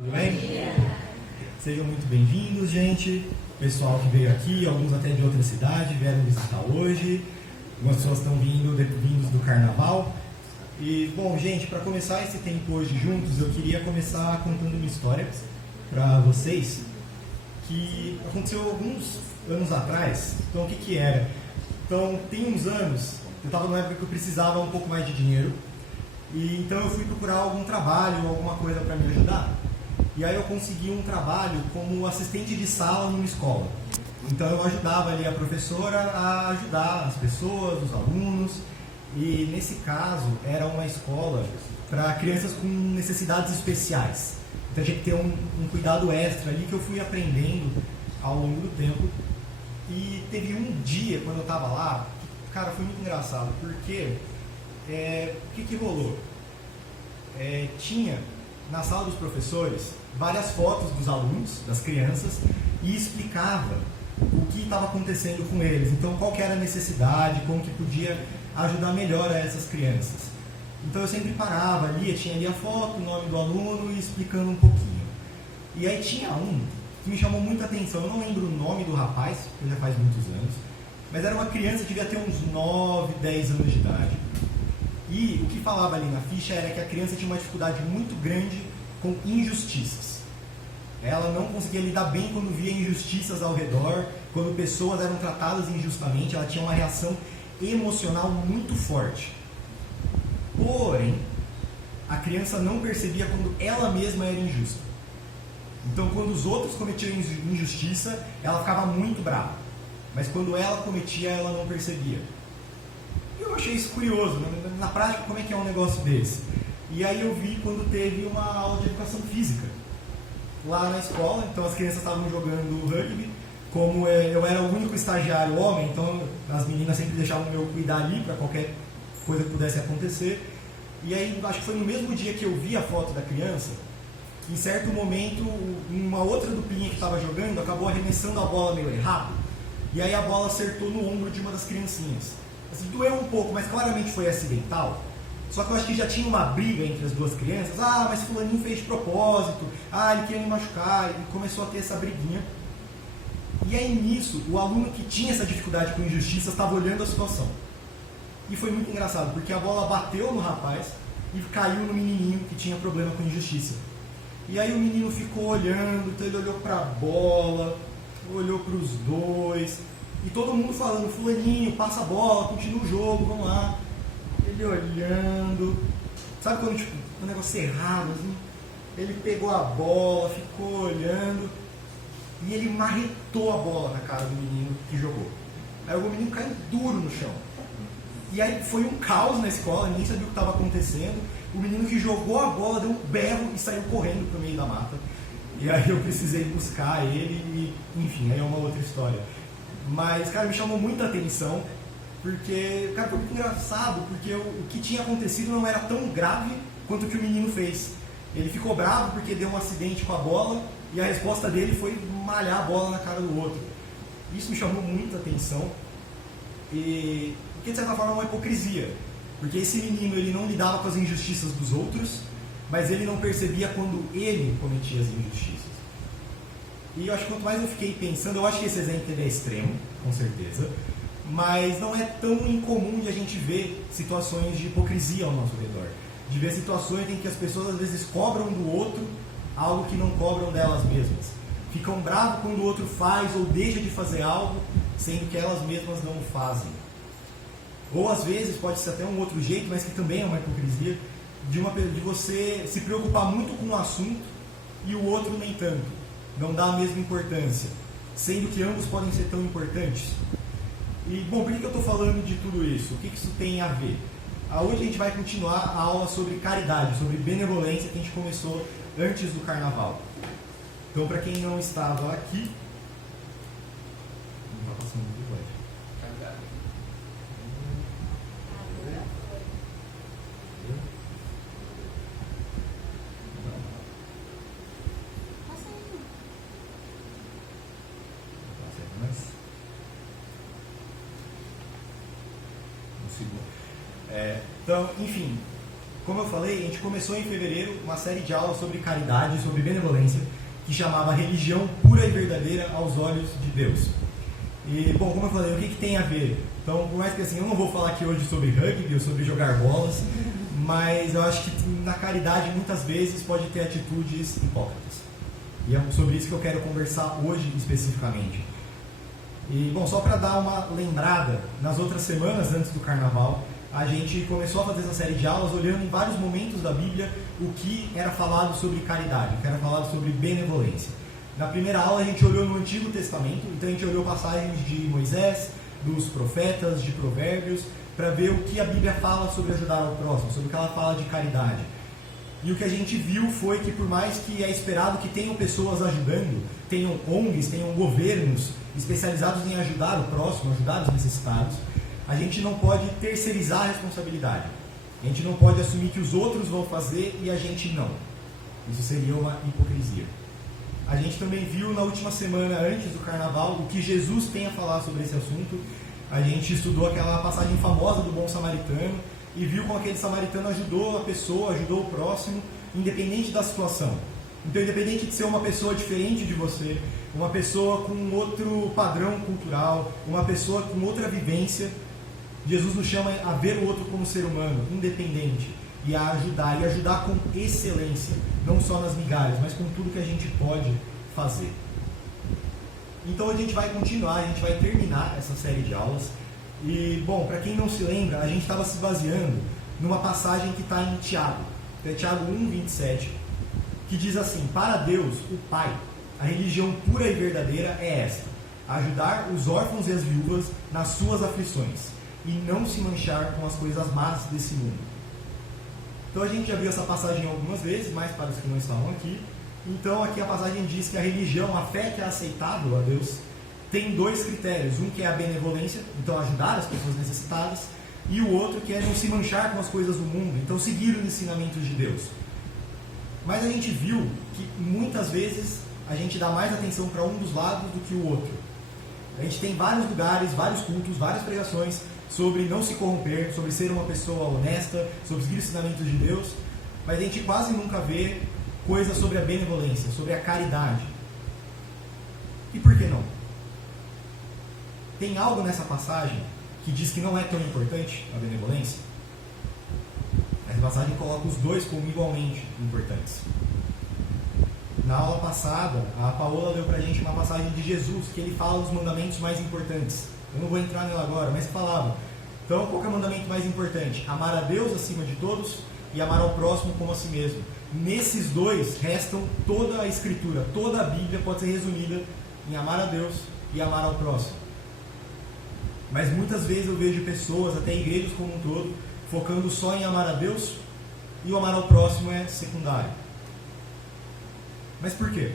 Tudo bem? Sejam muito bem-vindos, gente. Pessoal que veio aqui, alguns até de outra cidade, vieram visitar hoje. Algumas pessoas estão vindos do carnaval. E, bom, gente, para começar esse tempo hoje juntos, eu queria começar contando uma história para vocês que aconteceu alguns anos atrás. Então, o que era? Então, tem uns anos, eu estava numa época que eu precisava um pouco mais de dinheiro. E então eu fui procurar algum trabalho, alguma coisa para me ajudar. E aí eu consegui um trabalho como assistente de sala numa escola. Então eu ajudava ali a professora a ajudar as pessoas, os alunos. E nesse caso era uma escola para crianças com necessidades especiais. Então tinha que ter um cuidado extra ali que eu fui aprendendo ao longo do tempo. E teve um dia quando eu estava lá, que, cara, foi muito engraçado, porque o que rolou? Tinha na sala dos professores várias fotos dos alunos, das crianças, e explicava o que estava acontecendo com eles. Então, qual que era a necessidade, como que podia ajudar melhor a essas crianças. Então, eu sempre parava ali, tinha ali a foto, o nome do aluno e explicando um pouquinho. E aí tinha um que me chamou muita atenção. Eu não lembro o nome do rapaz, porque já faz muitos anos, mas era uma criança, devia ter uns 9, 10 anos de idade. E o que falava ali na ficha era que a criança tinha uma dificuldade muito grande com injustiças. Ela não conseguia lidar bem quando via injustiças ao redor, quando pessoas eram tratadas injustamente, ela tinha uma reação emocional muito forte. Porém, a criança não percebia quando ela mesma era injusta. Então, quando os outros cometiam injustiça, ela ficava muito brava. Mas quando ela cometia, ela não percebia. Eu achei isso curioso, né? Na prática, como é que é um negócio desse? E aí eu vi quando teve uma aula de educação física lá na escola. Então as crianças estavam jogando rugby. Como eu era o único estagiário homem, então as meninas sempre deixavam eu cuidar ali para qualquer coisa que pudesse acontecer. E aí, acho que foi no mesmo dia que eu vi a foto da criança, em certo momento, uma outra duplinha que estava jogando acabou arremessando a bola meio errado. E aí a bola acertou no ombro de uma das criancinhas. Assim, doeu um pouco, mas claramente foi acidental. Só que eu acho que já tinha uma briga entre as duas crianças. Ah, mas fulaninho fez de propósito. Ah, ele queria me machucar. E começou a ter essa briguinha. E aí nisso, o aluno que tinha essa dificuldade com injustiça estava olhando a situação. E foi muito engraçado, porque a bola bateu no rapaz e caiu no menininho que tinha problema com injustiça. E aí o menino ficou olhando, então ele olhou para a bola, olhou para os dois. E todo mundo falando, fulaninho, passa a bola, continua o jogo, vamos lá. Ele olhando, sabe quando tipo, um negócio errado, assim? Ele pegou a bola, ficou olhando e ele marretou a bola na cara do menino que jogou. Aí o menino caiu duro no chão. E aí foi um caos na escola, ninguém sabia o que estava acontecendo. O menino que jogou a bola deu um berro e saiu correndo pro meio da mata. E aí eu precisei buscar ele e, enfim, aí é uma outra história. Mas, cara, me chamou muita atenção, porque, cara, foi muito engraçado, porque o que tinha acontecido não era tão grave quanto o que o menino fez. Ele ficou bravo porque deu um acidente com a bola e a resposta dele foi malhar a bola na cara do outro. Isso me chamou muita atenção, e porque, de certa forma, é uma hipocrisia. Porque esse menino, ele não lidava com as injustiças dos outros, mas ele não percebia quando ele cometia as injustiças. E eu acho que quanto mais eu fiquei pensando, eu acho que esse exemplo é extremo, com certeza, mas não é tão incomum de a gente ver situações de hipocrisia ao nosso redor. De ver situações em que as pessoas às vezes cobram do outro algo que não cobram delas mesmas. Ficam bravos quando o outro faz ou deixa de fazer algo, sendo que elas mesmas não o fazem. Ou às vezes pode ser até um outro jeito, mas que também é uma hipocrisia, de você se preocupar muito com um assunto e o outro nem tanto. Não dá a mesma importância, sendo que ambos podem ser tão importantes. E, bom, por que eu estou falando de tudo isso? O que isso tem a ver? Hoje a gente vai continuar a aula sobre caridade, sobre benevolência que a gente começou antes do carnaval. Então, para quem não estava aqui... Não está passando muito bem. Então, enfim, como eu falei, a gente começou em fevereiro uma série de aulas sobre caridade, sobre benevolência, que chamava Religião Pura e Verdadeira aos Olhos de Deus. E, bom, como eu falei, o que tem a ver? Então, por mais que assim, eu não vou falar aqui hoje sobre rugby ou sobre jogar bolas, mas eu acho que na caridade muitas vezes pode ter atitudes hipócritas. E é sobre isso que eu quero conversar hoje especificamente. E, bom, só para dar uma lembrada, nas outras semanas antes do Carnaval, a gente começou a fazer essa série de aulas olhando em vários momentos da Bíblia o que era falado sobre caridade, o que era falado sobre benevolência. Na primeira aula a gente olhou no Antigo Testamento, então a gente olhou passagens de Moisés, dos profetas, de Provérbios, para ver o que a Bíblia fala sobre ajudar ao próximo, sobre o que ela fala de caridade. E o que a gente viu foi que por mais que é esperado que tenham pessoas ajudando, tenham ONGs, tenham governos especializados em ajudar o próximo, ajudar os necessitados, a gente não pode terceirizar a responsabilidade. A gente não pode assumir que os outros vão fazer e a gente não. Isso seria uma hipocrisia. A gente também viu na última semana, antes do Carnaval, o que Jesus tem a falar sobre esse assunto. A gente estudou aquela passagem famosa do bom samaritano e viu como aquele samaritano ajudou a pessoa, ajudou o próximo, independente da situação. Então, independente de ser uma pessoa diferente de você, uma pessoa com outro padrão cultural, uma pessoa com outra vivência, Jesus nos chama a ver o outro como ser humano, independente, e a ajudar com excelência, não só nas migalhas, mas com tudo que a gente pode fazer. Então a gente vai continuar, a gente vai terminar essa série de aulas. E, bom, para quem não se lembra, a gente estava se baseando numa passagem que está em Tiago, que é Tiago 1:27, que diz assim: para Deus, o Pai, a religião pura e verdadeira é esta: ajudar os órfãos e as viúvas nas suas aflições, e não se manchar com as coisas más desse mundo. Então a gente já viu essa passagem algumas vezes, mas para os que não estavam aqui. Então aqui a passagem diz que a religião, a fé que é aceitável a Deus, tem dois critérios. Um que é a benevolência, então ajudar as pessoas necessitadas, e o outro que é não se manchar com as coisas do mundo, então seguir os ensinamentos de Deus. Mas a gente viu que muitas vezes a gente dá mais atenção para um dos lados do que o outro. A gente tem vários lugares, vários cultos, várias pregações sobre não se corromper, sobre ser uma pessoa honesta, sobre seguir os ensinamentos de Deus, mas a gente quase nunca vê coisas sobre a benevolência, sobre a caridade. E por que não? Tem algo nessa passagem que diz que não é tão importante a benevolência? Essa passagem coloca os dois como igualmente importantes. Na aula passada, a Paola deu pra gente uma passagem de Jesus, que ele fala os mandamentos mais importantes. Eu não vou entrar nela agora, mas falava. Então, qual que é o mandamento mais importante? Amar a Deus acima de todos e amar ao próximo como a si mesmo. Nesses dois restam toda a Escritura, toda a Bíblia pode ser resumida em amar a Deus e amar ao próximo. Mas muitas vezes eu vejo pessoas, até igrejas como um todo, focando só em amar a Deus e o amar ao próximo é secundário. Mas por quê?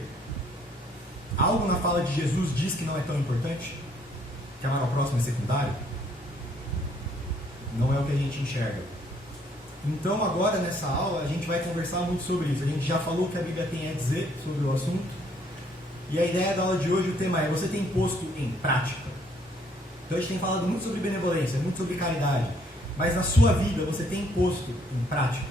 Algo na fala de Jesus diz que não é tão importante? Que amar ao próximo é secundário? Não é o que a gente enxerga. Então agora nessa aula a gente vai conversar muito sobre isso. A gente já falou o que a Bíblia tem a dizer sobre o assunto. E a ideia da aula de hoje, o tema é: você tem posto em prática? Então a gente tem falado muito sobre benevolência, muito sobre caridade. Mas na sua vida você tem posto em prática?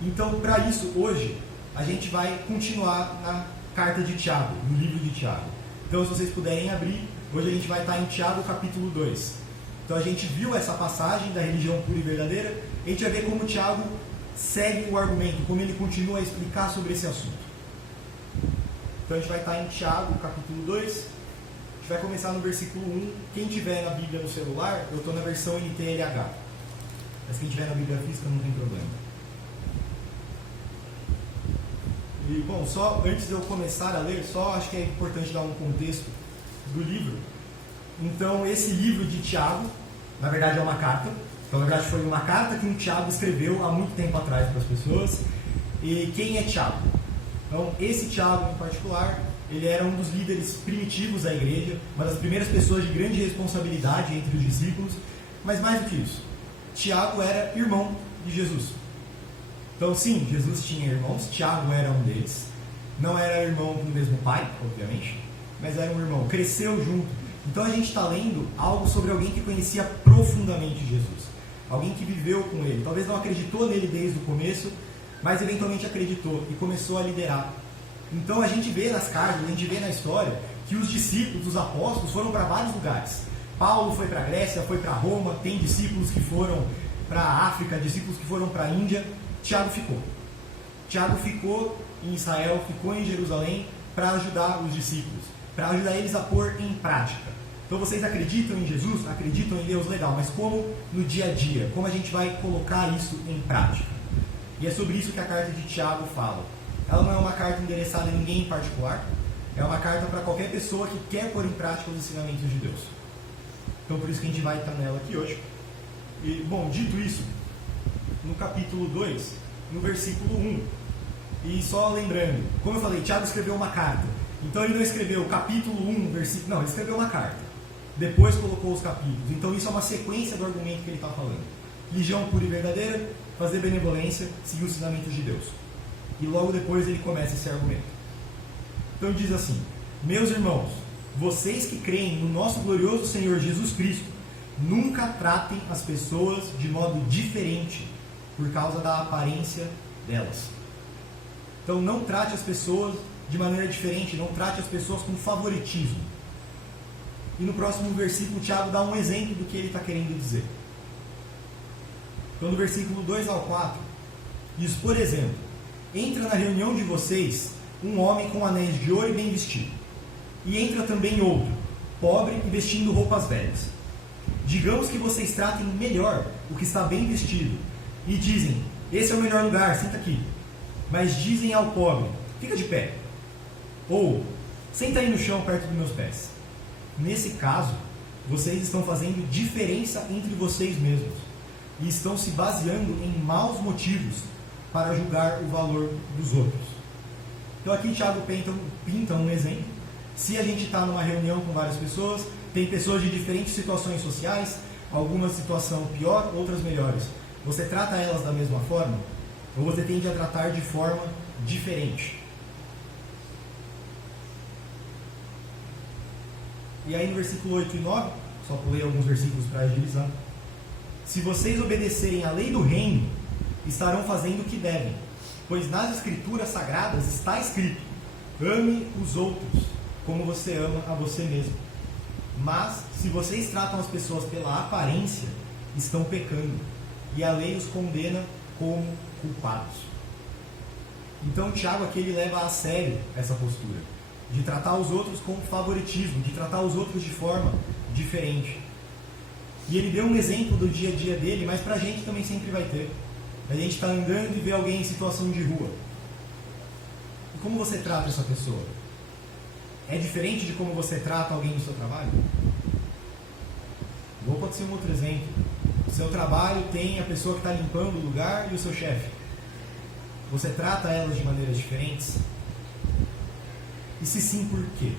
Então para isso hoje a gente vai continuar na carta de Tiago, no livro de Tiago. Então se vocês puderem abrir, hoje a gente vai estar em Tiago capítulo 2. Então a gente viu essa passagem da religião pura e verdadeira, e a gente vai ver como Tiago segue o argumento, como ele continua a explicar sobre esse assunto. Então a gente vai estar em Tiago capítulo 2, a gente vai começar no versículo 1. Quem tiver na Bíblia no celular, eu estou na versão NTLH, mas quem tiver na Bíblia física não tem problema. E, bom, só antes de eu começar a ler, só acho que é importante dar um contexto do livro. Então, esse livro de Tiago, na verdade é uma carta. Então, na verdade foi uma carta que um Tiago escreveu há muito tempo atrás para as pessoas. E quem é Tiago? Então, esse Tiago em particular, ele era um dos líderes primitivos da igreja, uma das primeiras pessoas de grande responsabilidade entre os discípulos. Mas mais do que isso, Tiago era irmão de Jesus. Então sim, Jesus tinha irmãos, Tiago era um deles. Não era irmão do mesmo pai, obviamente, mas era um irmão, cresceu junto. Então a gente está lendo algo sobre alguém que conhecia profundamente Jesus. alguém que viveu com ele. Talvez não acreditou nele desde o começo, mas eventualmente acreditou e começou a liderar. Então a gente vê nas cartas, a gente vê na história que os discípulos, os apóstolos, foram para vários lugares. Paulo foi para a Grécia, foi para Roma, tem discípulos que foram para a África, discípulos que foram para a Índia. Tiago ficou. Tiago ficou em Israel, ficou em Jerusalém para ajudar os discípulos, para ajudar eles a pôr em prática. Então vocês acreditam em Jesus, acreditam em Deus, legal, mas como no dia a dia? Como a gente vai colocar isso em prática? E é sobre isso que a carta de Tiago fala. Ela não é uma carta endereçada a ninguém em particular, é uma carta para qualquer pessoa que quer pôr em prática os ensinamentos de Deus. Então por isso que a gente vai estar nela aqui hoje. E, bom, dito isso, no capítulo 2, no versículo 1, e só lembrando, como eu falei, Tiago escreveu uma carta. Então ele não escreveu capítulo 1, versículo... Não, ele escreveu uma carta. Depois colocou os capítulos. Então isso é uma sequência do argumento que ele está falando. Religião pura e verdadeira, fazer benevolência, seguir os ensinamentos de Deus. E logo depois ele começa esse argumento. Então ele diz assim: meus irmãos, vocês que creem no nosso glorioso Senhor Jesus Cristo, nunca tratem as pessoas de modo diferente por causa da aparência delas. Então não trate as pessoas de maneira diferente, não trate as pessoas com favoritismo. E no próximo versículo, Tiago dá um exemplo do que ele está querendo dizer. Então no versículo 2 ao 4, diz, por exemplo, entra na reunião de vocês um homem com anéis de ouro e bem vestido, e entra também outro, pobre e vestindo roupas velhas. Digamos que vocês tratem melhor o que está bem vestido, e dizem, esse é o melhor lugar, senta aqui. Mas dizem ao pobre, fica de pé. Ou, senta aí no chão perto dos meus pés. Nesse caso, vocês estão fazendo diferença entre vocês mesmos e estão se baseando em maus motivos para julgar o valor dos outros. Então aqui Tiago pinta um exemplo. Se a gente está numa reunião com várias pessoas, tem pessoas de diferentes situações sociais, algumas situação pior, outras melhores. Você trata elas da mesma forma? Ou você tende a tratar de forma diferente? E aí no versículo 8 e 9, só pulei alguns versículos para agilizar. Se vocês obedecerem à lei do reino, estarão fazendo o que devem, pois nas escrituras sagradas está escrito, ame os outros como você ama a você mesmo. Mas se vocês tratam as pessoas pela aparência, estão pecando, e a lei os condena como culpados. Então Tiago aqui ele leva a sério essa postura, de tratar os outros com favoritismo, de tratar os outros de forma diferente. E ele deu um exemplo do dia a dia dele, mas pra gente também sempre vai ter. A gente está andando e vê alguém em situação de rua. E como você trata essa pessoa? É diferente de como você trata alguém no seu trabalho? Vou pode ser um outro exemplo. O seu trabalho tem a pessoa que está limpando o lugar e o seu chefe. Você trata elas de maneiras diferentes? E se sim, por quê?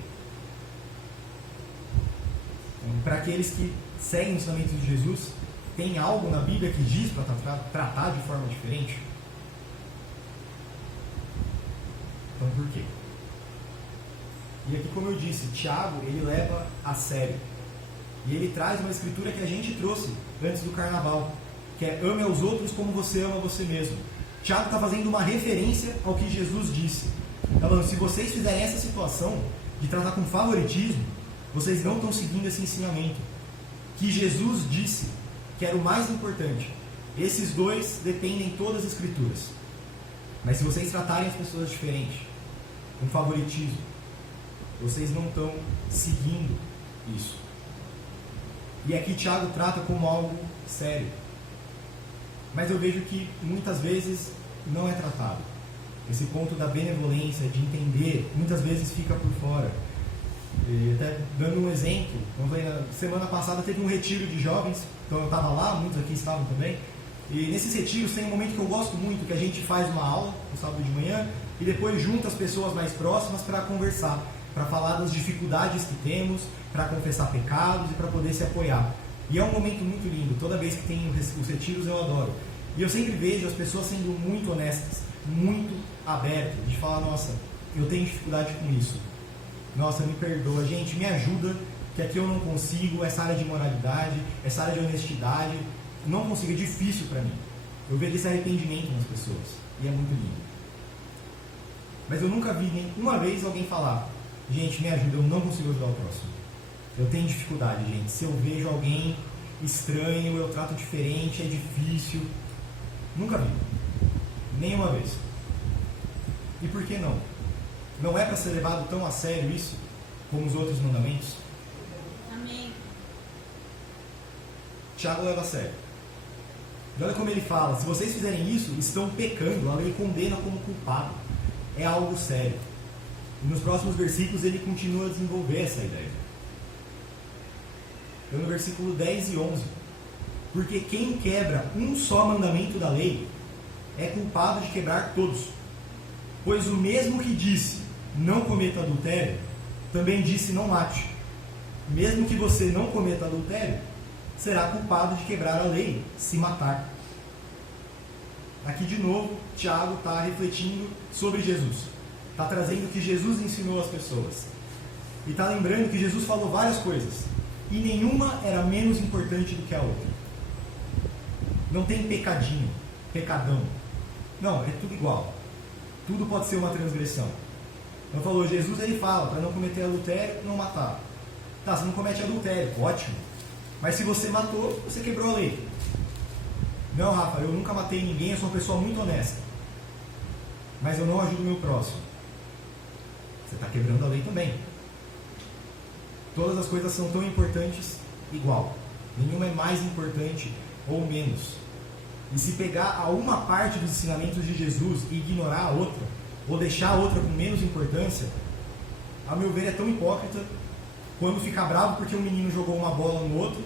Para aqueles que seguem o ensinamento de Jesus, tem algo na Bíblia que diz para tratar de forma diferente? Então por quê? E aqui, como eu disse, Tiago, ele leva a sério. E ele traz uma escritura que a gente trouxe antes do carnaval, que é ame aos outros como você ama você mesmo. Tiago está fazendo uma referência ao que Jesus disse. Está falando, se vocês fizerem essa situação de tratar com favoritismo, vocês não estão seguindo esse ensinamento que Jesus disse que era o mais importante. Esses dois dependem de todas as escrituras. Mas se vocês tratarem as pessoas diferente, com favoritismo, vocês não estão seguindo isso. E aqui Tiago trata como algo sério. Mas eu vejo que muitas vezes não é tratado. Esse ponto da benevolência, de entender, muitas vezes fica por fora. E até dando um exemplo, como falei, na semana passada teve um retiro de jovens, então eu estava lá, muitos aqui estavam também. E nesses retiros tem um momento que eu gosto muito, que a gente faz uma aula no sábado de manhã e depois junta as pessoas mais próximas para conversar, para falar das dificuldades que temos, para confessar pecados e para poder se apoiar. E é um momento muito lindo, toda vez que tem os retiros eu adoro. E eu sempre vejo as pessoas sendo muito honestas, muito abertas, de falar, nossa, eu tenho dificuldade com isso. Nossa, me perdoa, gente, me ajuda, que aqui eu não consigo, essa área de moralidade, essa área de honestidade. não consigo, é difícil para mim. Eu vejo esse arrependimento nas pessoas, e é muito lindo. Mas eu nunca vi nenhuma vez alguém falar: gente, me ajuda, eu não consigo ajudar o próximo. Eu tenho dificuldade, gente. Se eu vejo alguém estranho, eu trato diferente, é difícil. Nunca vi. Nenhuma vez. E por que não? Não é para ser levado tão a sério isso, como os outros mandamentos? Amém. Tiago leva a sério. E olha como ele fala: se vocês fizerem isso, estão pecando, a lei condena como culpado. É algo sério. E nos próximos versículos ele continua a desenvolver essa ideia. Então, no versículo 10 e 11: porque quem quebra um só mandamento da lei é culpado de quebrar todos. Pois o mesmo que disse, não cometa adultério, também disse, não mate. Mesmo que você não cometa adultério, será culpado de quebrar a lei, se matar. Aqui de novo, Tiago está refletindo sobre Jesus. Está trazendo o que Jesus ensinou às pessoas. E está lembrando que Jesus falou várias coisas. E nenhuma era menos importante do que a outra. Não tem pecadinho, pecadão. Não, é tudo igual. Tudo pode ser uma transgressão. Então falou, Jesus ele fala, para não cometer adultério, não matar. Tá, você não comete adultério, ótimo. Mas se você matou, você quebrou a lei. Não, Rafa, eu nunca matei ninguém, eu sou uma pessoa muito honesta. Mas eu não ajudo o meu próximo. Você está quebrando a lei também. Todas as coisas são tão importantes igual. Nenhuma é mais importante ou menos. E se pegar a uma parte dos ensinamentos de Jesus e ignorar a outra, ou deixar a outra com menos importância, a meu ver é tão hipócrita quando ficar bravo porque um menino jogou uma bola no outro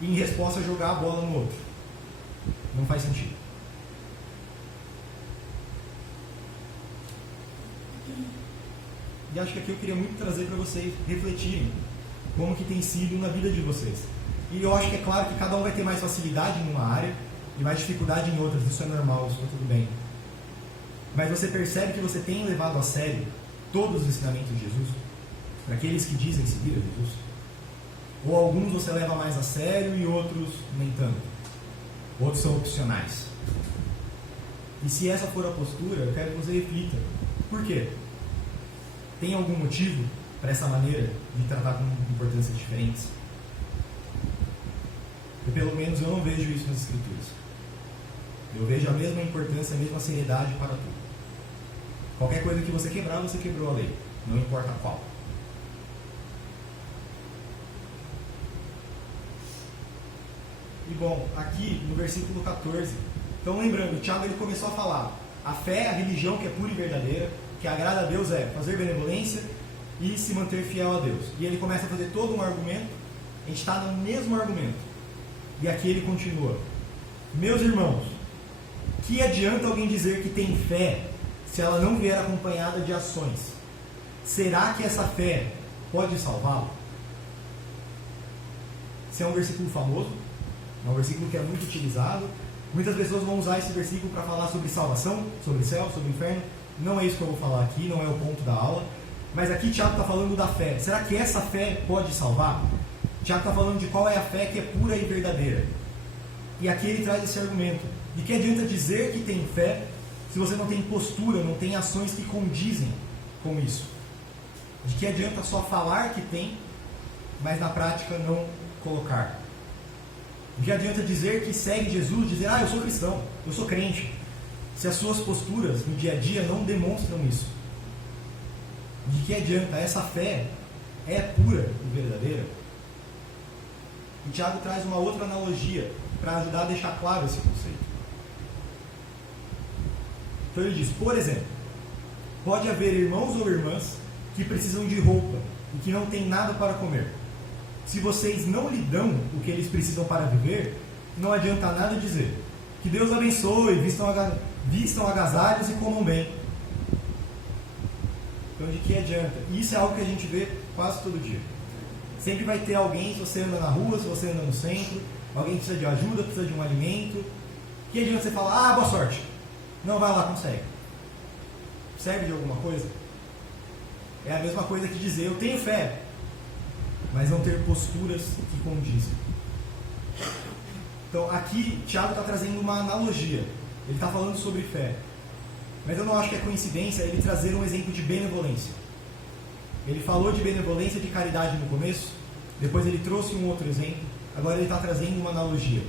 e em resposta jogar a bola no outro. Não faz sentido. E acho que aqui eu queria muito trazer para vocês refletirem como que tem sido na vida de vocês. E eu acho que é claro que cada um vai ter mais facilidade em uma área e mais dificuldade em outras. Isso é normal, isso é tudo bem. Mas você percebe que você tem levado a sério todos os ensinamentos de Jesus? Para aqueles que dizem seguir a Jesus? Ou alguns você leva mais a sério e outros nem tanto? Outros são opcionais. E se essa for a postura, eu quero que você reflita. Por quê? Tem algum motivo para essa maneira de tratar com importâncias diferentes? Eu, pelo menos, eu não vejo isso nas Escrituras. Eu vejo a mesma importância, a mesma seriedade para tudo. Qualquer coisa que você quebrar, você quebrou a lei. Não importa qual. E bom, aqui no versículo 14, então lembrando, o Tiago ele começou a falar: a fé, a religião que é pura e verdadeira, que agrada a Deus é fazer benevolência e se manter fiel a Deus. E ele começa a fazer todo um argumento, a gente está no mesmo argumento. E aqui ele continua: meus irmãos, que adianta alguém dizer que tem fé se ela não vier acompanhada de ações? Será que essa fé pode salvá-lo? Esse é um versículo famoso, é um versículo que é muito utilizado. Muitas pessoas vão usar esse versículo para falar sobre salvação, sobre céu, sobre inferno. Não é isso que eu vou falar aqui, não é o ponto da aula. Mas aqui Tiago está falando da fé. Será que essa fé pode salvar? Tiago está falando de qual é a fé que é pura e verdadeira. E aqui ele traz esse argumento. De que adianta dizer que tem fé se você não tem postura, não tem ações que condizem com isso? De que adianta só falar que tem, mas na prática não colocar? De que adianta dizer que segue Jesus, dizer, eu sou cristão, eu sou crente, se as suas posturas no dia a dia não demonstram isso? De que adianta? Essa fé é pura e verdadeira? E Tiago traz uma outra analogia para ajudar a deixar claro esse conceito. Então ele diz, por exemplo, pode haver irmãos ou irmãs que precisam de roupa e que não têm nada para comer. Se vocês não lhe dão o que eles precisam para viver, não adianta nada dizer: que Deus abençoe, vistam agasalhos e comam bem. Então de que adianta? E isso é algo que a gente vê quase todo dia. Sempre vai ter alguém, se você anda na rua, se você anda no centro, alguém que precisa de ajuda, precisa de um alimento. Que adianta você falar, boa sorte. Não, vai lá, consegue. Serve de alguma coisa? É a mesma coisa que dizer, eu tenho fé, mas não ter posturas que condizem. Então aqui Tiago está trazendo uma analogia. Ele está falando sobre fé. Mas eu não acho que é coincidência ele trazer um exemplo de benevolência. Ele falou de benevolência e de caridade no começo, depois ele trouxe um outro exemplo, agora ele está trazendo uma analogia.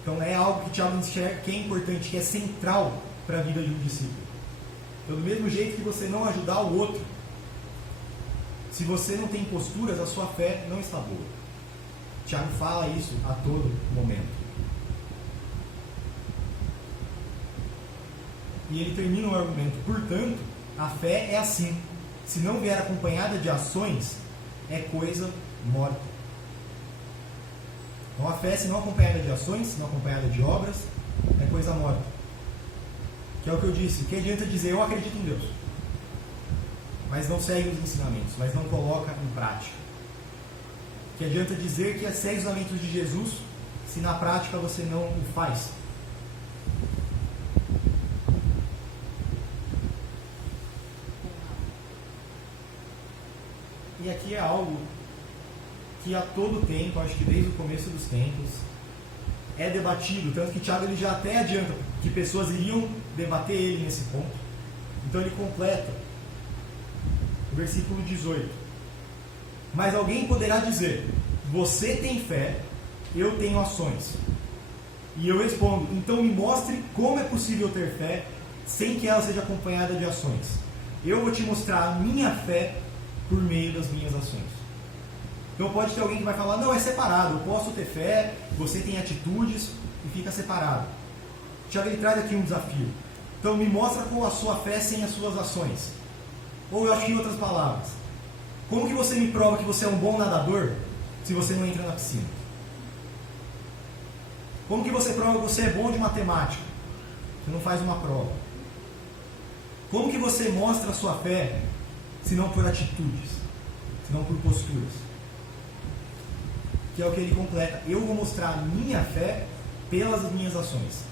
Então é algo que Tiago enxerga que é importante, que é central para a vida de um discípulo. Então, do mesmo jeito que você não ajudar o outro, se você não tem posturas, a sua fé não está boa. Tiago fala isso a todo momento. E ele termina o argumento: portanto, a fé é assim. Se não vier acompanhada de ações, é coisa morta. Então a fé, se não acompanhada de ações, se não acompanhada de obras, é coisa morta. Que é o que eu disse. Que adianta dizer eu acredito em Deus, mas não segue os ensinamentos, mas não coloca em prática? Que adianta dizer que segue os ensinamentos de Jesus, se na prática você não o faz? E aqui é algo que a todo tempo, acho que desde o começo dos tempos, é debatido. Tanto que Tiago ele já até adianta que pessoas iriam debater ele nesse ponto. Então ele completa o versículo 18. Mas alguém poderá dizer: você tem fé, eu tenho ações. E eu respondo: então me mostre como é possível ter fé sem que ela seja acompanhada de ações. Eu vou te mostrar a minha fé por meio das minhas ações. Então pode ter alguém que vai falar: não, é separado, eu posso ter fé, você tem atitudes e fica separado. Tiago ele traz aqui um desafio. Então me mostra qual a sua fé sem as suas ações. Ou eu acho que em outras palavras, como que você me prova que você é um bom nadador se você não entra na piscina? Como que você prova que você é bom de matemática? Você não faz uma prova. Como que você mostra a sua fé se não por atitudes, se não por posturas? Que é o que ele completa: eu vou mostrar a minha fé pelas minhas ações.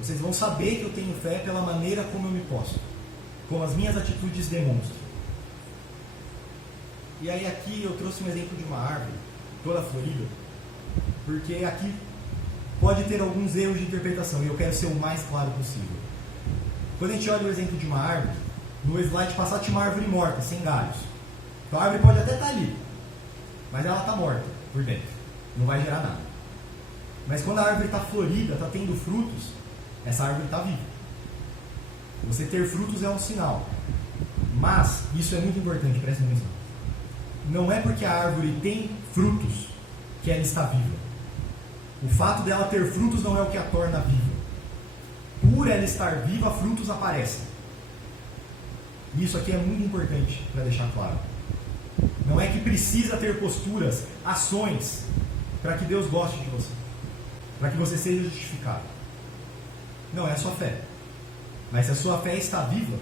Vocês vão saber que eu tenho fé pela maneira como eu me posto, como as minhas atitudes demonstram. E aí aqui eu trouxe um exemplo de uma árvore toda florida, porque aqui pode ter alguns erros de interpretação e eu quero ser o mais claro possível. Quando a gente olha o exemplo de uma árvore, no slide passado tinha uma árvore morta, sem galhos. Então a árvore pode até estar ali, mas ela está morta por dentro, não vai gerar nada. Mas quando a árvore está florida, está tendo frutos, essa árvore está viva. Você ter frutos é um sinal. Mas, isso é muito importante, presta atenção. Não é porque a árvore tem frutos que ela está viva. O fato dela ter frutos não é o que a torna viva. Por ela estar viva, frutos aparecem. Isso aqui é muito importante para deixar claro. Não é que precisa ter posturas, ações, para que Deus goste de você, para que você seja justificado. Não, é a sua fé. Mas se a sua fé está viva,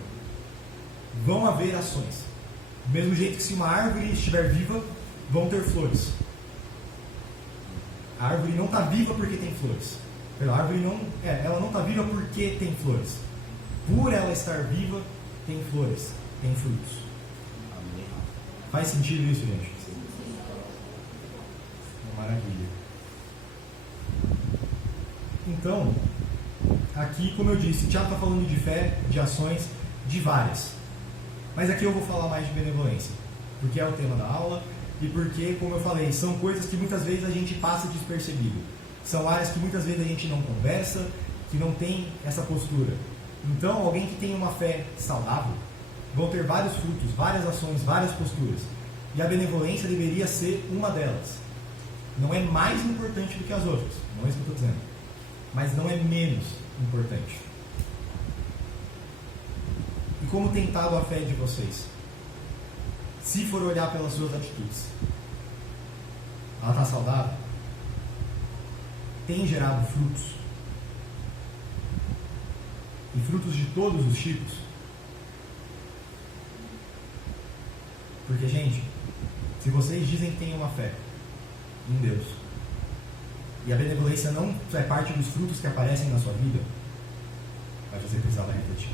vão haver ações. Do mesmo jeito que se uma árvore estiver viva, vão ter flores. A árvore não está viva porque tem flores. A árvore ela não está viva porque tem flores. Por ela estar viva, tem flores, tem frutos. Faz sentido isso, gente? Maravilha. Então, aqui, como eu disse, o Tiago está falando de fé, de ações, de várias. Mas aqui eu vou falar mais de benevolência, porque é o tema da aula e porque, como eu falei, são coisas que muitas vezes a gente passa despercebido. São áreas que muitas vezes a gente não conversa, que não tem essa postura. Então, alguém que tem uma fé saudável vão ter vários frutos, várias ações, várias posturas. E a benevolência deveria ser uma delas. Não é mais importante do que as outras, não é isso que eu estou dizendo, mas não é menos importante. E como tem estado a fé de vocês? Se for olhar pelas suas atitudes, ela está saudável? Tem gerado frutos? E frutos de todos os tipos? Porque, gente, se vocês dizem que têm uma fé em Deus, e a benevolência não é parte dos frutos que aparecem na sua vida, mas você precisava refletir.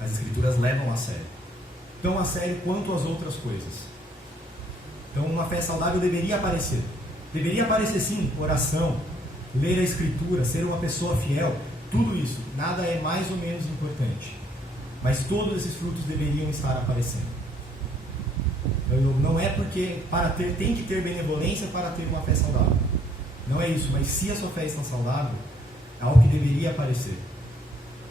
As Escrituras levam a sério. Tão a sério quanto as outras coisas. Então uma fé saudável deveria aparecer Deveria aparecer sim oração, ler a Escritura, ser uma pessoa fiel, tudo isso. Nada é mais ou menos importante. Mas todos esses frutos deveriam estar aparecendo. Não é porque tem que ter benevolência para ter uma fé saudável. Não é isso, mas se a sua fé está saudável, é algo que deveria aparecer.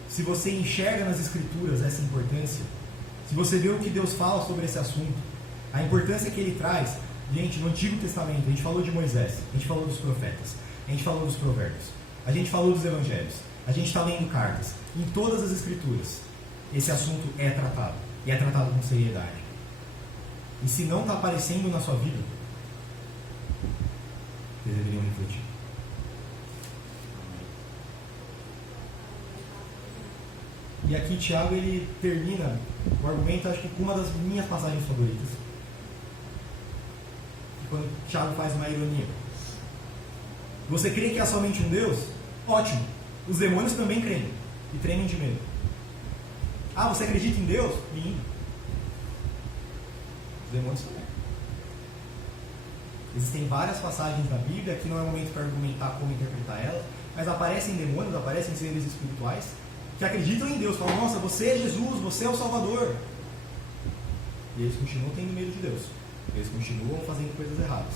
Se você enxerga nas Escrituras essa importância, se você vê o que Deus fala sobre esse assunto, a importância que ele traz, gente, no Antigo Testamento, a gente falou de Moisés, a gente falou dos profetas, a gente falou dos provérbios, a gente falou dos evangelhos, a gente está lendo cartas. Em todas as Escrituras, esse assunto é tratado, e é tratado com seriedade. E se não está aparecendo na sua vida, vocês deveriam refletir. E aqui Tiago ele termina o argumento, acho que com uma das minhas passagens favoritas. Quando Tiago faz uma ironia. Você crê que há somente um Deus? Ótimo. Os demônios também creem. E tremem de medo. Ah, você acredita em Deus? Lindo. Os demônios também. Existem várias passagens da Bíblia, aqui não é o momento para argumentar como interpretar elas, mas aparecem demônios, aparecem seres espirituais que acreditam em Deus, falam, nossa, você é Jesus, você é o Salvador. E eles continuam tendo medo de Deus. Eles continuam fazendo coisas erradas.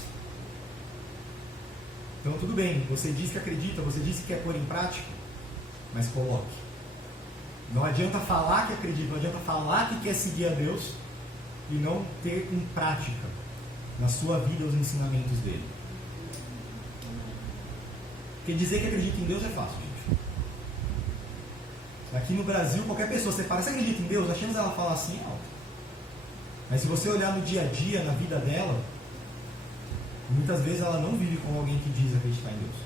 Então tudo bem, você diz que acredita, você diz que quer pôr em prática, mas coloque. Não adianta falar que acredita, não adianta falar que quer seguir a Deus e não ter em prática na sua vida os ensinamentos dele. Porque dizer que acredita em Deus é fácil, gente. Aqui no Brasil, qualquer pessoa, você para, você acredita em Deus? A chance dela falar assim é alta. Mas se você olhar no dia a dia, na vida dela, muitas vezes ela não vive como alguém que diz acreditar em Deus.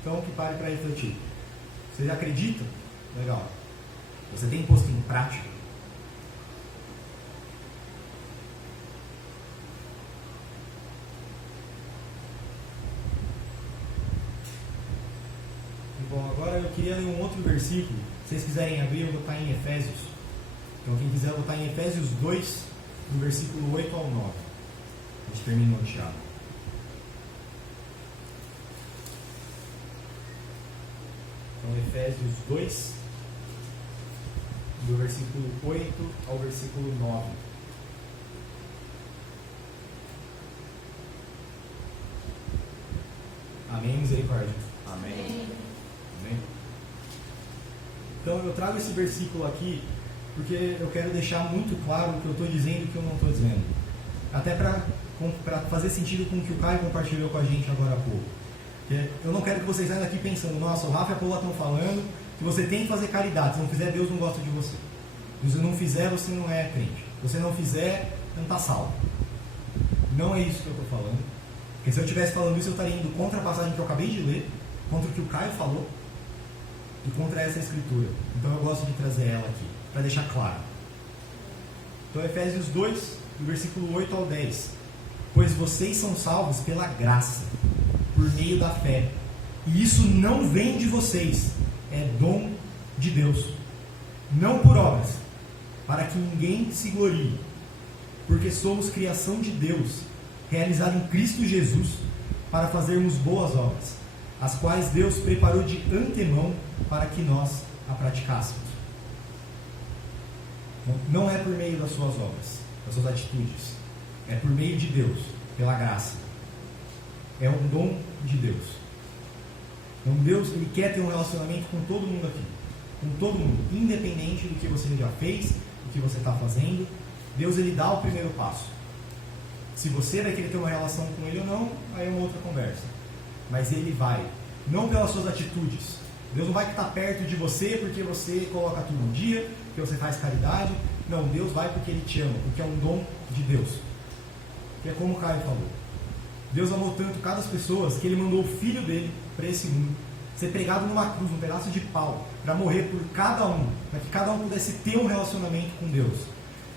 Então, que pare para refletir. Você já acredita? Legal. Você tem posto em prática? Bom, agora eu queria ler um outro versículo. Se vocês quiserem abrir, eu vou estar em Efésios. Então, quem quiser, eu vou estar em Efésios 2, do versículo 8 ao 9. A gente termina o Tiago. Então, Efésios 2, do versículo 8 ao versículo 9. Amém, misericórdia. Amém. Então eu trago esse versículo aqui porque eu quero deixar muito claro o que eu estou dizendo e o que eu não estou dizendo. Até para fazer sentido com o que o Caio compartilhou com a gente agora há pouco. Porque eu não quero que vocês saiam daqui pensando, nossa, o Rafa e a Paula estão falando que você tem que fazer caridade. Se não fizer, Deus não gosta de você. Se você não fizer, você não é crente. Se você não fizer, não está salvo. Não é isso que eu estou falando. Porque se eu estivesse falando isso, eu estaria indo contra a passagem que eu acabei de ler, contra o que o Caio falou e contra essa escritura. Então eu gosto de trazer ela aqui, para deixar claro. Então Efésios 2, do versículo 8 ao 10. Pois vocês são salvos pela graça, por meio da fé. E isso não vem de vocês, é dom de Deus. Não por obras, para que ninguém se glorie. Porque somos criação de Deus, realizada em Cristo Jesus, para fazermos boas obras, as quais Deus preparou de antemão para que nós a praticássemos. Não é por meio das suas obras, das suas atitudes, é por meio de Deus, pela graça. É um dom de Deus. Então Deus, Ele quer ter um relacionamento com todo mundo aqui, com todo mundo, independente do que você já fez, do que você está fazendo. Deus, Ele dá o primeiro passo. Se você vai querer ter uma relação com Ele ou não, aí é uma outra conversa. Mas Ele vai, não pelas suas atitudes. Deus não vai estar perto de você porque você coloca tudo em dia, porque você faz caridade. Não, Deus vai porque Ele te ama, porque é um dom de Deus. Que é como o Caio falou. Deus amou tanto cada pessoa que Ele mandou o Filho dele para esse mundo, ser pregado numa cruz, num pedaço de pau, para morrer por cada um, para que cada um pudesse ter um relacionamento com Deus.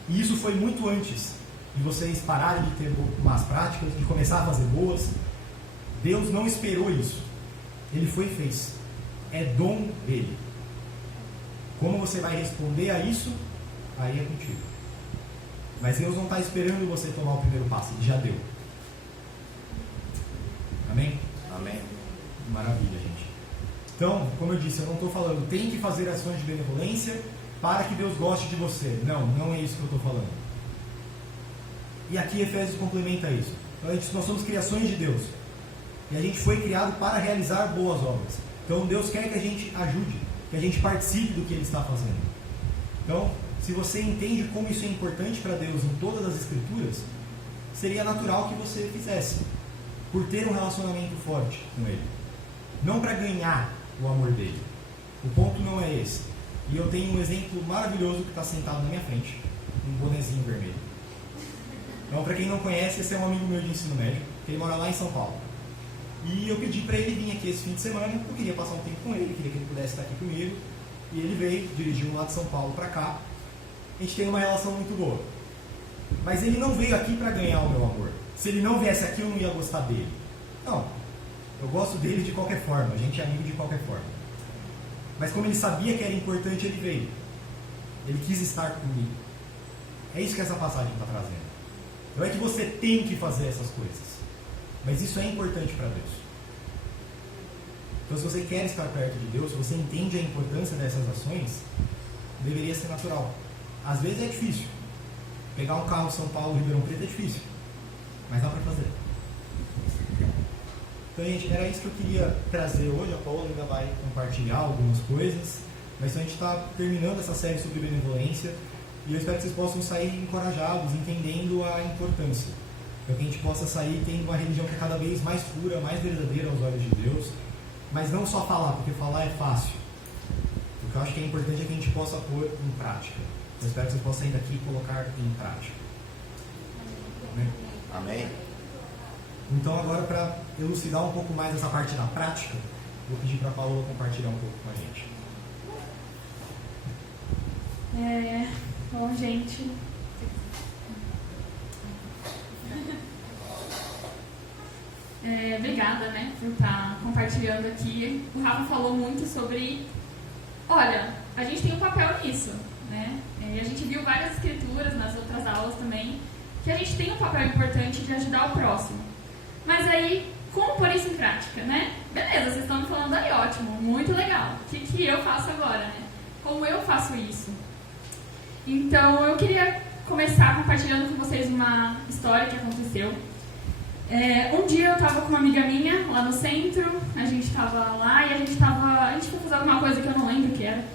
E isso foi muito antes de vocês pararem de ter más práticas, de começar a fazer boas. Deus não esperou isso. Ele foi e fez. É dom dele. Como você vai responder a isso, aí é contigo. Mas Deus não está esperando você tomar o primeiro passo, Ele já deu. Amém? Amém. Maravilha, gente. Então, como eu disse, eu não estou falando tem que fazer ações de benevolência para que Deus goste de você. Não, não é isso que eu estou falando. E aqui Efésios complementa isso. Então, nós somos criações de Deus. E a gente foi criado para realizar boas obras. Então Deus quer que a gente ajude, que a gente participe do que Ele está fazendo. Então, se você entende como isso é importante para Deus em todas as Escrituras, seria natural que você fizesse, por ter um relacionamento forte com Ele. Não para ganhar o amor dele. O ponto não é esse. E eu tenho um exemplo maravilhoso que está sentado na minha frente, um bonezinho vermelho. Então, para quem não conhece, esse é um amigo meu de ensino médio, que ele mora lá em São Paulo. E eu pedi para ele vir aqui esse fim de semana, eu queria passar um tempo com ele, queria que ele pudesse estar aqui comigo. E ele veio, dirigiu lá de São Paulo para cá. A gente tem uma relação muito boa. Mas ele não veio aqui para ganhar o meu amor. Se ele não viesse aqui, eu não ia gostar dele. Não. Eu gosto dele de qualquer forma, a gente é amigo de qualquer forma. Mas como ele sabia que era importante, ele veio. Ele quis estar comigo. É isso que essa passagem está trazendo. Não é que você tem que fazer essas coisas. Mas isso é importante para Deus. Então, se você quer estar perto de Deus, se você entende a importância dessas ações, deveria ser natural. Às vezes é difícil. Pegar um carro São Paulo, Ribeirão Preto é difícil. Mas dá para fazer. Então, gente, era isso que eu queria trazer hoje. A Paula ainda vai compartilhar algumas coisas. Mas a gente está terminando essa série sobre benevolência. E eu espero que vocês possam sair encorajados, entendendo a importância. Para que a gente possa sair tendo uma religião que é cada vez mais pura, mais verdadeira aos olhos de Deus. Mas não só falar, porque falar é fácil. O que eu acho que é importante é que a gente possa pôr em prática. Eu espero que vocês possam sair daqui e colocar em prática. Amém? Amém. Então, agora, para elucidar um pouco mais essa parte da prática, vou pedir para a Paola compartilhar um pouco com a gente. Bom, gente. Obrigada, né, por estar compartilhando aqui. O Rafa falou muito sobre... Olha, a gente tem um papel nisso, né? E a gente viu várias escrituras nas outras aulas também, que a gente tem um papel importante de ajudar o próximo. Mas aí, como pôr isso em prática, né? Beleza, vocês estão me falando aí, ótimo, muito legal. O que eu faço agora, né? Como eu faço isso? Então, eu queria começar compartilhando com vocês uma história que aconteceu. Um dia eu estava com uma amiga minha lá no centro, a gente estava lá e a gente foi fazer alguma coisa que eu não lembro o que era.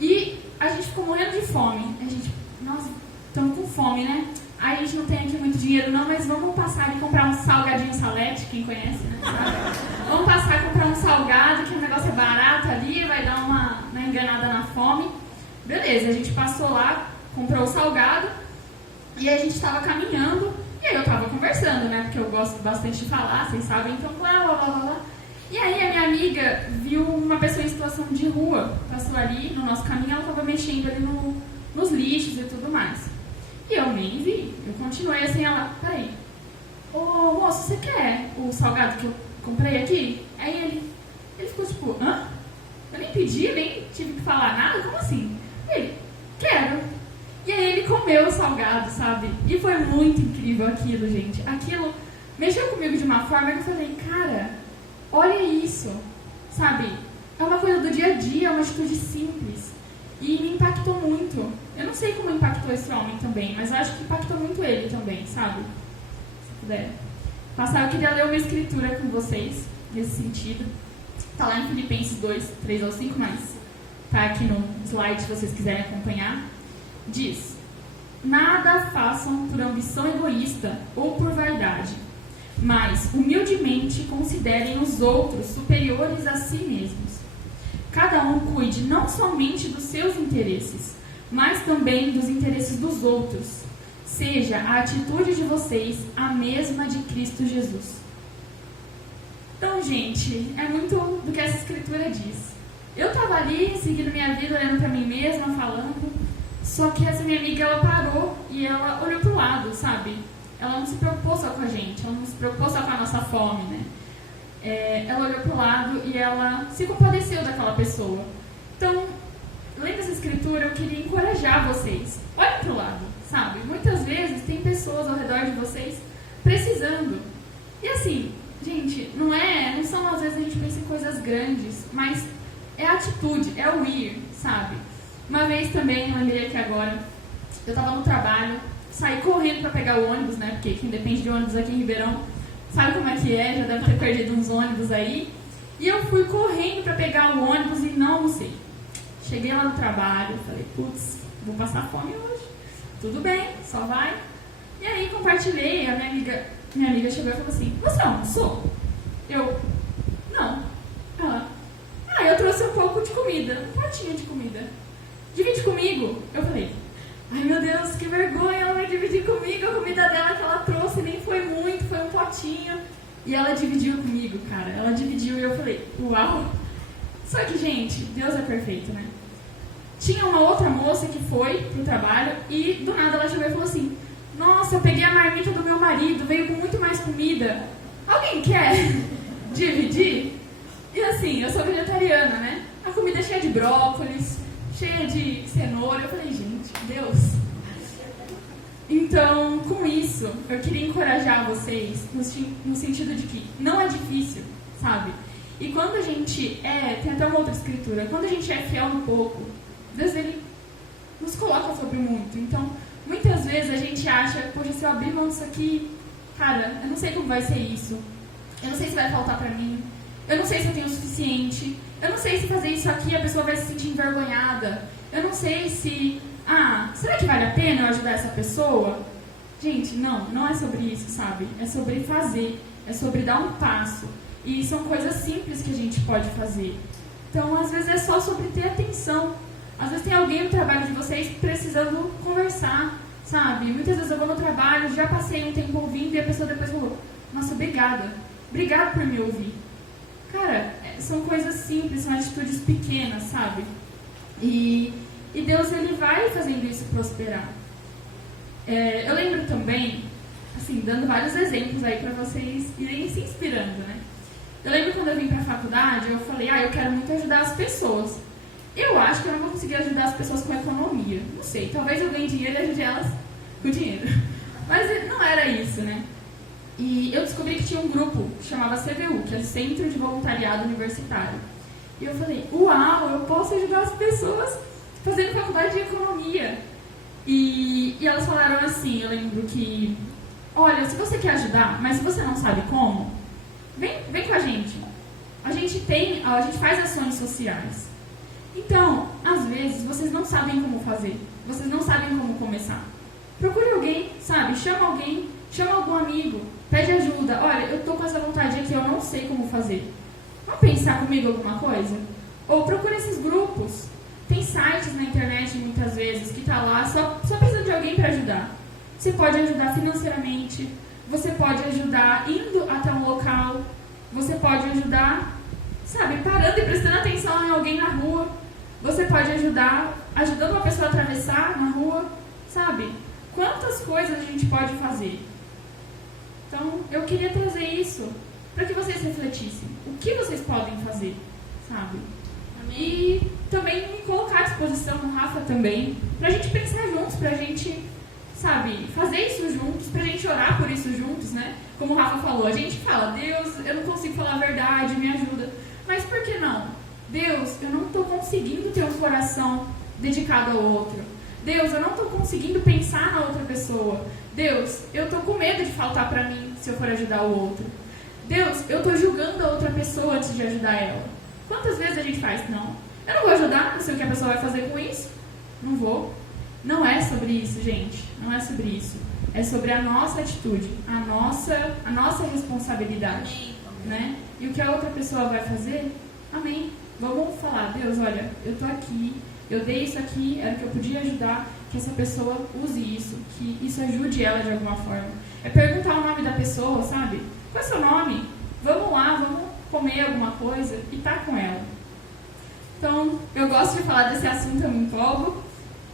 E a gente ficou morrendo de fome. A gente, nossa, estamos com fome, né? Aí a gente não tem aqui muito dinheiro não, mas vamos passar e comprar um salgadinho Salete, quem conhece, né? Vamos passar e comprar um salgado, que o negócio é barato ali, vai dar uma enganada na fome. Beleza, a gente passou lá, comprou o salgado e a gente estava caminhando e aí eu estava conversando, né? Porque eu gosto bastante de falar, vocês sabem, então blá blá blá blá. E aí a minha amiga viu uma pessoa em situação de rua, passou ali no nosso caminho, ela estava mexendo ali nos lixos e tudo mais. E eu nem vi, eu continuei assim, ela, peraí, ô moço, você quer o salgado que eu comprei aqui? Aí ele ficou tipo, hã? Eu nem pedi, nem tive que falar nada, como assim? Ele, quero. E aí ele comeu o salgado, sabe? E foi muito incrível aquilo, gente. Aquilo mexeu comigo de uma forma que eu falei, cara, olha isso, sabe? É uma coisa do dia a dia, é uma atitude simples. E me impactou muito. Eu não sei como impactou esse homem também, mas acho que impactou muito ele também, sabe? Se puder passar, eu queria ler uma escritura com vocês, nesse sentido. Está lá em Filipenses 2, 3 ao 5, mas está aqui no slide se vocês quiserem acompanhar. Diz: nada façam por ambição egoísta ou por vaidade, mas humildemente considerem os outros superiores a si mesmos. Cada um cuide não somente dos seus interesses, mas também dos interesses dos outros. Seja a atitude de vocês a mesma de Cristo Jesus. Então, gente, é muito do que essa escritura diz. Eu estava ali, seguindo minha vida, olhando para mim mesma, falando, só que essa minha amiga, ela parou e ela olhou para o lado, sabe? Ela não se preocupou só com a gente, ela não se preocupou só com a nossa fome, né? Ela olhou para o lado e ela se compadeceu daquela pessoa. Então, lendo essa escritura, eu queria encorajar vocês. Olhem para o lado, sabe? Muitas vezes pessoas ao redor de vocês precisando. E assim, gente, não são às vezes a gente pensa em coisas grandes, mas é a atitude, é o ir, sabe? Uma vez também, eu lembrei aqui agora, eu estava no trabalho, saí correndo para pegar o ônibus, né? Porque quem depende de ônibus aqui em Ribeirão sabe como é que é, já deve ter perdido uns ônibus aí. E eu fui correndo para pegar o ônibus e não almocei. Cheguei lá no trabalho, falei, putz, vou passar fome hoje. Tudo bem, só vai. E aí compartilhei, a minha amiga chegou e falou assim, você almoçou? Eu, não. Ela, eu trouxe um pouco de comida, um potinho de comida. Divide comigo. Eu falei, ai meu Deus, que vergonha, ela vai dividir comigo a comida dela que ela trouxe, nem foi muito, foi um potinho. E ela dividiu comigo, cara, ela dividiu e eu falei, uau. Só que, gente, Deus é perfeito, né? Tinha uma outra moça que foi pro trabalho e do nada ela chegou e falou assim, nossa, eu peguei a marmita do meu marido, veio com muito mais comida. Alguém quer dividir? E assim, eu sou vegetariana, né? A comida é cheia de brócolis, cheia de cenoura. Eu falei, gente, Deus. Então, com isso, eu queria encorajar vocês no sentido de que não é difícil, sabe? E quando a gente tem até uma outra escritura, quando a gente é fiel no pouco, Deus, Ele nos coloca sobre muito. Então, muitas vezes a gente acha, poxa, se eu abrir mão disso aqui, cara, eu não sei como vai ser isso. Eu não sei se vai faltar pra mim. Eu não sei se eu tenho o suficiente. Eu não sei se fazer isso aqui a pessoa vai se sentir envergonhada. Eu não sei se... será que vale a pena eu ajudar essa pessoa? Gente, não é sobre isso, sabe? É sobre fazer. É sobre dar um passo. E são coisas simples que a gente pode fazer. Então, às vezes é só sobre ter atenção. Às vezes tem alguém no trabalho de vocês precisando conversar, sabe? Muitas vezes eu vou no trabalho, já passei um tempo ouvindo e a pessoa depois falou, nossa, obrigada por me ouvir. Cara, são coisas simples, são atitudes pequenas, sabe? E Deus, Ele vai fazendo isso prosperar. Eu lembro também, assim, dando vários exemplos aí para vocês irem se inspirando, né? Eu lembro quando eu vim para a faculdade, eu falei, eu quero muito ajudar as pessoas. Eu acho que eu não vou conseguir ajudar as pessoas com economia. Não sei, talvez eu ganhe dinheiro e ajude elas com dinheiro. Mas não era isso, né? E eu descobri que tinha um grupo que chamava CVU, que é Centro de Voluntariado Universitário. E eu falei, uau, eu posso ajudar as pessoas fazendo faculdade de economia. E elas falaram assim, eu lembro que, olha, se você quer ajudar, mas se você não sabe como, vem com a gente. A gente faz ações sociais. Então, às vezes, vocês não sabem como fazer. Vocês não sabem como começar. Procure alguém, sabe? Chama alguém, chama algum amigo, pede ajuda. Olha, eu tô com essa vontade aqui, eu não sei como fazer. Vamos pensar comigo alguma coisa? Ou procure esses grupos. Tem sites na internet, muitas vezes, que tá lá, só precisa de alguém para ajudar. Você pode ajudar financeiramente, você pode ajudar indo até um local, você pode ajudar, sabe, parando e prestando atenção em alguém na rua. Você pode ajudar ajudando uma pessoa a atravessar na rua, sabe? Quantas coisas a gente pode fazer? Então, eu queria trazer isso para que vocês refletissem. O que vocês podem fazer, sabe? E também me colocar à disposição, no Rafa também, pra gente pensar juntos, pra gente, sabe, fazer isso juntos, pra gente orar por isso juntos, né? Como o Rafa falou, a gente fala, Deus, eu não consigo falar a verdade, me ajuda. Mas por que não? Deus, eu não estou conseguindo ter um coração dedicado ao outro. Deus, eu não estou conseguindo pensar na outra pessoa. Deus, eu estou com medo de faltar para mim se eu for ajudar o outro. Deus, eu estou julgando a outra pessoa antes de ajudar ela. Quantas vezes a gente faz? Não, eu não vou ajudar, não sei o que a pessoa vai fazer com isso. Não vou. Não é sobre isso, gente. Não é sobre isso. É sobre a nossa atitude, a nossa responsabilidade. Né? E o que a outra pessoa vai fazer? Amém. Vamos falar, Deus, olha, eu estou aqui, eu dei isso aqui, era o que eu podia ajudar, que essa pessoa use isso, que isso ajude ela de alguma forma. É perguntar o nome da pessoa, sabe? Qual é o seu nome? Vamos lá, vamos comer alguma coisa e tá com ela. Então, eu gosto de falar desse assunto, eu me empolgo,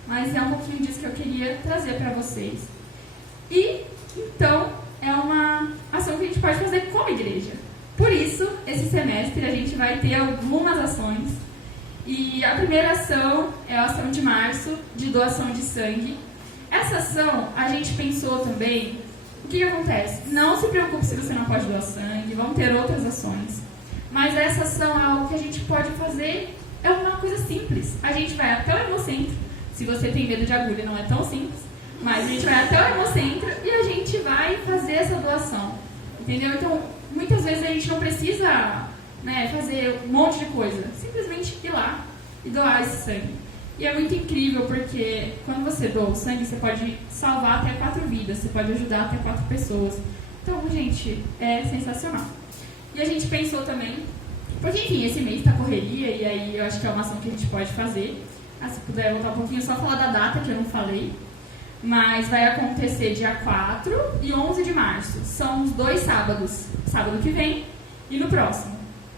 mas é um pouquinho disso que eu queria trazer para vocês. E, então, é uma ação que a gente pode fazer como igreja. Por isso, esse semestre a gente vai ter algumas ações. E a primeira ação é a ação de março, de doação de sangue. essa ação, a gente pensou também, o que acontece? Não se preocupe se você não pode doar sangue, vão ter outras ações. Mas essa ação é algo que a gente pode fazer, é uma coisa simples. A gente vai até o Hemocentro, se você tem medo de agulha, não é tão simples, mas a gente vai até o Hemocentro e a gente vai fazer essa doação. Entendeu? Então, muitas vezes a gente não precisa, né, fazer um monte de coisa. Simplesmente ir lá e doar esse sangue. E é muito incrível porque quando você doa o sangue, você pode salvar até 4 vidas, você pode ajudar até 4 pessoas. Então, gente, é sensacional. E a gente pensou também, porque enfim, esse mês tá correria e aí eu acho que é uma ação que a gente pode fazer. Se puder voltar um pouquinho, só falar da data que eu não falei. Mas vai acontecer dia 4 e 11 de março. São os 2 sábados. Sábado que vem e no próximo.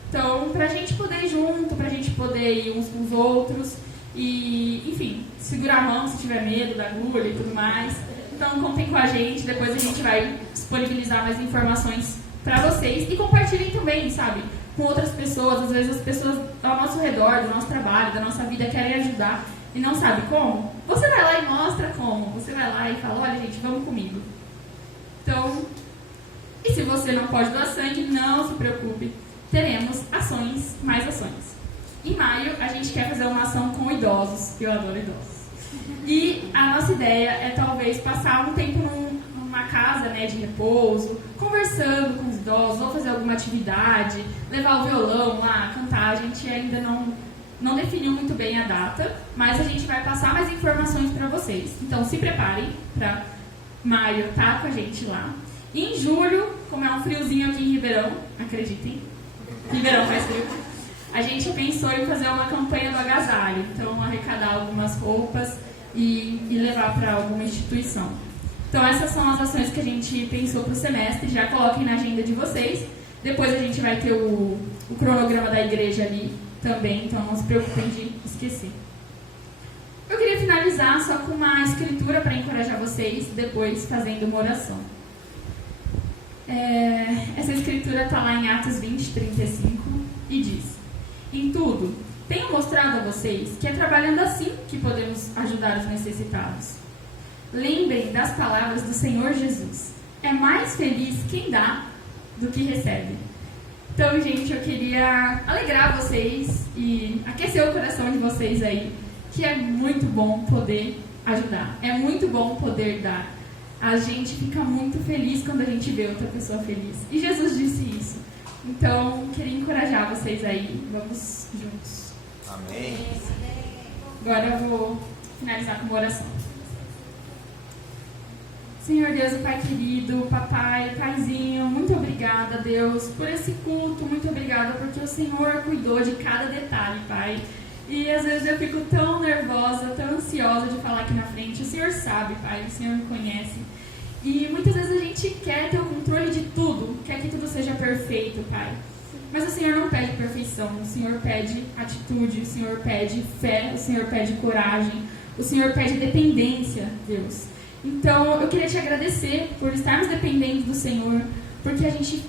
Então, pra gente poder ir junto, pra gente poder ir uns com os outros. E, enfim, segurar a mão se tiver medo da agulha e tudo mais. Então, contem com a gente. Depois a gente vai disponibilizar mais informações pra vocês. E compartilhem também, sabe? Com outras pessoas. Às vezes as pessoas ao nosso redor, do nosso trabalho, da nossa vida, querem ajudar e não sabe como. Você vai lá e mostra como. Você vai lá e fala, olha gente, vamos comigo. Então, e se você não pode doar sangue, não se preocupe. Teremos ações, mais ações. Em maio, a gente quer fazer uma ação com idosos. Eu adoro idosos. E a nossa ideia é talvez passar um tempo numa casa, né, de repouso, conversando com os idosos, ou fazer alguma atividade, levar o violão lá, cantar. A gente ainda não definiu muito bem a data, mas a gente vai passar mais informações para vocês. Então se preparem para maio estar com a gente lá. E em julho, como é um friozinho aqui em Ribeirão, acreditem, Ribeirão faz frio, a gente pensou em fazer uma campanha do agasalho. Então arrecadar algumas roupas e levar para alguma instituição. Então essas são as ações que a gente pensou para o semestre. Já coloquem na agenda de vocês. Depois a gente vai ter o cronograma da igreja ali também, então não se preocupem de esquecer. Eu queria finalizar só com uma escritura para encorajar vocês, depois fazendo uma oração. Essa escritura está lá em Atos 20, 35 e diz: em tudo, tenho mostrado a vocês que é trabalhando assim que podemos ajudar os necessitados. Lembrem das palavras do Senhor Jesus. É mais feliz quem dá do que recebe. Então, gente, eu queria alegrar vocês e aquecer o coração de vocês aí, que é muito bom poder ajudar. É muito bom poder dar. A gente fica muito feliz quando a gente vê outra pessoa feliz. E Jesus disse isso. Então, queria encorajar vocês aí. Vamos juntos. Amém. Agora eu vou finalizar com uma oração. Senhor Deus e Pai querido, papai, paizinho, muito obrigada, Deus, por esse culto, muito obrigada porque o Senhor cuidou de cada detalhe, Pai. E às vezes eu fico tão nervosa, tão ansiosa de falar aqui na frente. O Senhor sabe, Pai, o Senhor me conhece. E muitas vezes a gente quer ter o controle de tudo, quer que tudo seja perfeito, Pai. Mas o Senhor não pede perfeição, o Senhor pede atitude, o Senhor pede fé, o Senhor pede coragem, o Senhor pede dependência, Deus. Então, eu queria te agradecer por estarmos dependendo do Senhor, porque a gente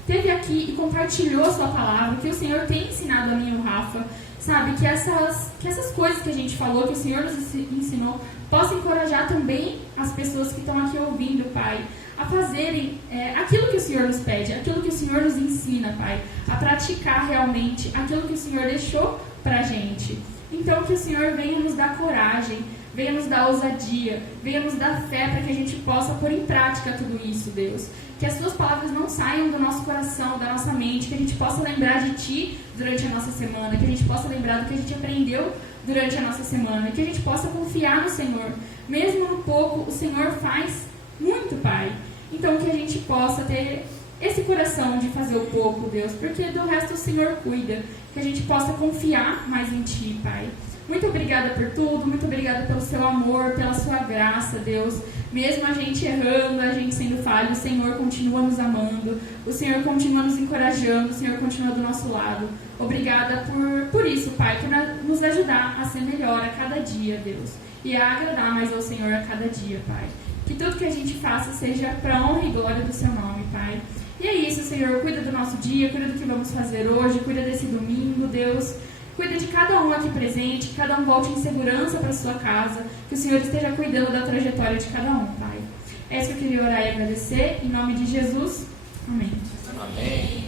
esteve aqui e compartilhou a sua palavra, que o Senhor tem ensinado a mim e o Rafa, sabe? Que essas coisas que a gente falou, que o Senhor nos ensinou, possam encorajar também as pessoas que estão aqui ouvindo, Pai, a fazerem aquilo que o Senhor nos pede, aquilo que o Senhor nos ensina, Pai, a praticar realmente aquilo que o Senhor deixou pra gente. Então, que o Senhor venha nos dar coragem, venha nos dar ousadia, venha nos dar fé para que a gente possa pôr em prática tudo isso, Deus. Que as Suas palavras não saiam do nosso coração, da nossa mente, que a gente possa lembrar de Ti durante a nossa semana, que a gente possa lembrar do que a gente aprendeu durante a nossa semana, que a gente possa confiar no Senhor. Mesmo no pouco, o Senhor faz muito, Pai. Então, que a gente possa ter esse coração de fazer o pouco, Deus, porque do resto o Senhor cuida. Que a gente possa confiar mais em Ti, Pai. Muito obrigada por tudo, muito obrigada pelo Seu amor, pela Sua graça, Deus. Mesmo a gente errando, a gente sendo falho, o Senhor continua nos amando, o Senhor continua nos encorajando, o Senhor continua do nosso lado. Obrigada por isso, Pai, por nos ajudar a ser melhor a cada dia, Deus, e a agradar mais ao Senhor a cada dia, Pai. Que tudo que a gente faça seja para a honra e glória do Seu nome, Pai. E é isso, Senhor, cuida do nosso dia, cuida do que vamos fazer hoje, cuida desse domingo, Deus. Cuida de cada um aqui presente, que cada um volte em segurança para sua casa, que o Senhor esteja cuidando da trajetória de cada um, Pai. É isso que eu queria orar e agradecer. Em nome de Jesus. Amém. Amém.